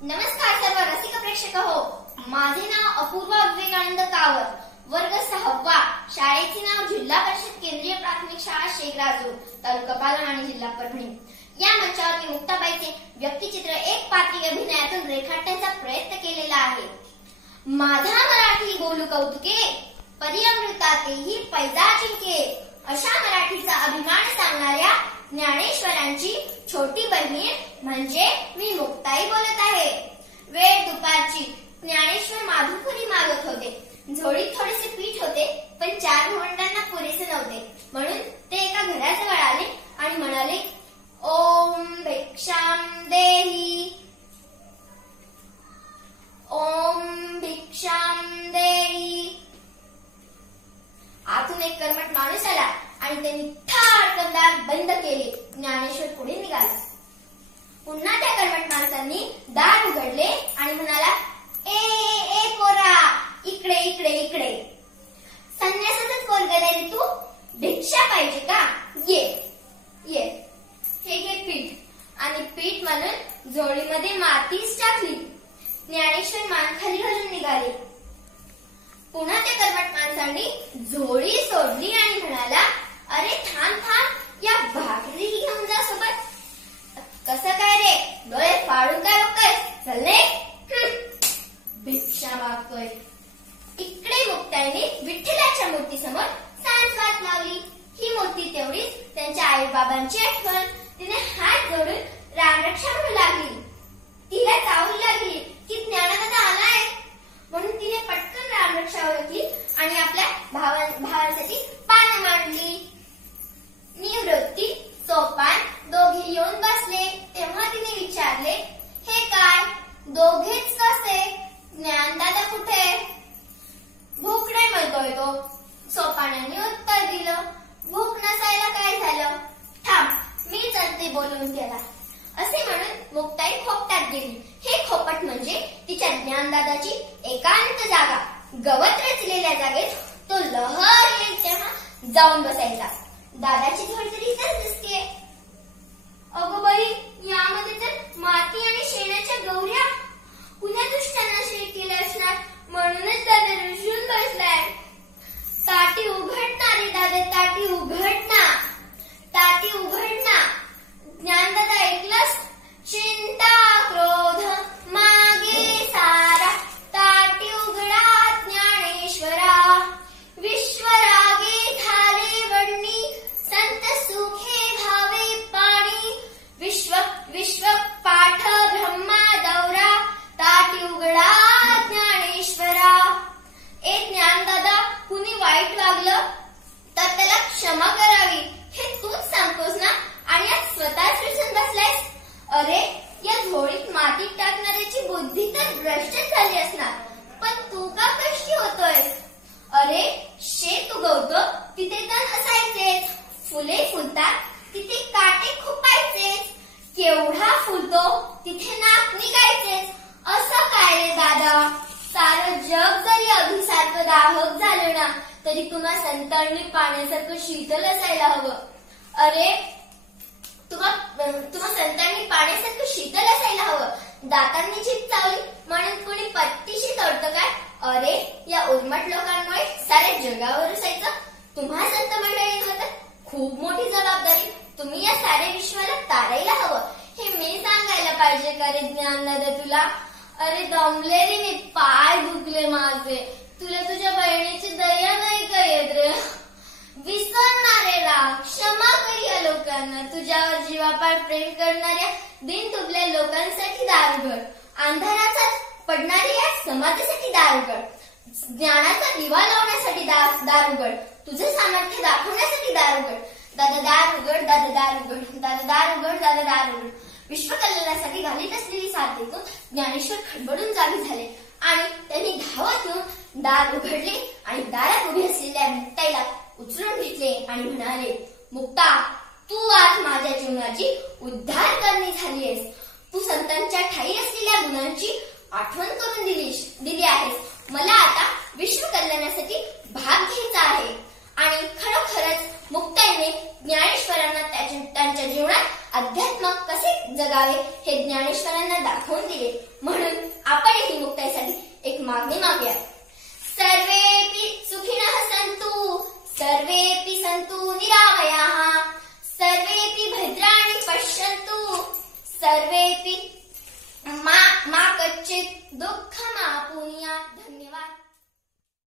नमस्कार सर्व रसिक प्रेक्षक हो, माझे नाव अपूर्वा विवेकानंद कावर, वर्ग 6वा, शाळेचे नाव जिल्हा परिषद केंद्रीय प्राथमिक शाळा शेखराजूर, तालुका पालम आणि जिल्हा परभणी। या मंचावर मी मुक्ताबाईचे व्यक्तिचित्र एक पात्री अभिनयातून रेखाटण्याचा प्रयत्न केलेला आहे। माझा मराठी बोलू कौतुके, परी अमृतातेही पैजा जिंके, अशा मराठीचा अभिमान सांगणाऱ्या ज्ञानेश्वरांची छोटी बहीण म्हणजे मी मुक्ताई बोलत आहे। वेळ दुपारची, ज्ञानेश्वर माधुकरी मागत होते। झोळीत थोडेसे पीठ होते, पण 4 भावंडांना पुरेसे नव्हते, म्हणून ते एका घराजवळ आले आणि म्हणाले, ओम भिक्षाम देही, ओम भिक्षाम देही। आतून एक कर्मठ माणूस आला आणि त्यांनी ठाडकन दार बंद केले। ज्ञानेश्वर पुढे निघाला। पुन्हा त्या कर्मठ माणसांनी दार उघडले आणि म्हणाला, ए पोरा, इकडे इकडे इकडे। संन्यासाचंच पोरगं रे तू, भिक्षा पाहिजे का? ये ये, हे घे पीठ। आणि पीठ म्हणून झोळीमध्ये मातीच टाकली। ज्ञानेश्वर मान खाली घालून निघाले। पुन्हा त्या कर्मठ माणसांनी झोळी सोडली आणि म्हणाला, अरे थांब थांब, या भाकरी घेऊन जा सोबत। कसं काय रे, डोळे फाडून काय बघतोय? चल रे, भिक्षा मागतोय। इकडे मुक्ताईने विठ्ठलाच्या मूर्तीसमोर सांजवात लावली। ही मूर्ती तेवढीच त्यांच्या आई बाबांची आठवण। तिने हात जोडून रामरक्षा म्हणू लागली। तिला चावू लागली की ज्ञानदादा आलाय, म्हणून तिने पटकन रामरक्षा ओळखली आणि आपल्या भावांसाठी पानं मांडली। निवृत्ती, सोपान दोघे येऊन बसले। तेव्हा तिने विचारले, हे काय दोघेच कसे? ज्ञानदादा कुठे? भूक नाही म्हणतोय तो, सोपानाने उत्तर दिलं। भूक नसायला काय झालं? थांब, मीच ते बोलून गेला। असे म्हणून मुक्ताई खोपटात गेली। हे खोपट म्हणजे तिच्या ज्ञानदादाची एकांत जागा। गवत रचलेल्या जागेत तो लहर येईल तेव्हा जाऊन बसायचा। दादाची झोळ तरी इथंच दिसतेय। अगं बाई, यामध्ये तर माती आणि शेणाच्या गौऱ्या। कुण्या दुष्टांना शेण केलं असणार, म्हणूनच दादा रुसून बसलाय। ताटी उघडना रे दादा, ताटी उघडना, ताटी उघडना। ज्ञानदादा ऐकलंस? चिंता क्रोध मागे सारा, ताटी उघडा ज्ञानेश्वरा। विश्वरागे झाले वडणी, संत सुखे भावे पाणी। विश्व पाठ ब्रह्मा दौरा, ताटी उघडा ज्ञानेश्वरा। ए ज्ञानदादा, कुणी वाईट वागलं तर त्याला क्षमा करावी, हे तूच सांगतोस ना, आणि आज स्वतःच रुसून बसलायस। अरे, या झोळीत मातीत टाकणाऱ्याची बुद्धी तर भ्रष्टच झाली असणार, पण तू का कशी होतोयस? अरे, शेत उगवतो तिथे तण असायचेच, फुले फुलतात तिथे काटे खुपायचेच, केवढा फुलतो तिथे नाक निघायचेच। असं काय रे दादा? सारं जग जरी अभिसारखं दाहक झालं ना, तरी तुम्हा संतांनी पाण्यासारखं शीतल असायला हवं। अरे, तुम्हा संतांनी पाण्यासारखं शीतल असायला हवं। दातांनी जीभ चावली म्हणून कोणी पट्टीशी तोडतं काय? अरे, या उर्मट लोकांमुळे साऱ्या जगावर असायचं। तुम्हा संत मंडळींवर तर खूप मोठी जबाबदारी। तुम्ही या साऱ्या विश्वाला तारायला हवं, हे मी सांगायला पाहिजे का रे ज्ञानदादा तुला? अरे दमले रे मी, पाय दुखले माझे। तुला तुझ्या बहिणीची दया नाही का येत रे? विसरणारेला क्षमा कर या लोकांना। तुझ्यावर जीवापाड प्रेम करणाऱ्या दिन तुबल्या लोकांसाठी दार उघड। अंधाराचा पडणाऱ्या या समाजासाठी दार उघड। ज्ञानाचा दिवा लावण्यासाठी दार उघड। तुझे सामर्थ्य दाखवण्यासाठी दार उघड। दादा दार उघड, दादा दार उघड, दादा दार उघड, दादा दार उघड। विश्वकल्याणासाठी घालीत असलेली साथ देतो ज्ञानेश्वर खडबडून जागी झाले आणि त्यांनी धावत येऊन दार उघडले आणि दारात उभी असलेल्या मुक्ताईला उचलून घेतले आणि म्हणाले, मुक्ता, तू आज माझ्या जीवनाची उद्धार करणी झाली आहेस। तू संतांच्या ठाई असलेल्या गुणांची आठवण करून दिली आहेस। मला आता विश्व कल्याणासाठी भाग घ्यायचा आहे आणि खरोखरच मुक्ताईने ज्ञानेश्वरांना त्यांच्या जीवनात अध्यात्म कसे जगावे हे ज्ञानेश्वरांना दाखवून दिले. म्हणून आपणही मुक्ताईसाठी एक मागणी मागूया. सर्वेपि सुखिनः सन्तु, सर्वेपि सन्तु निरामयाः, सर्वेपि भद्राणि पश्यन्तु, सर्वेपि मा कच्चित् दुःख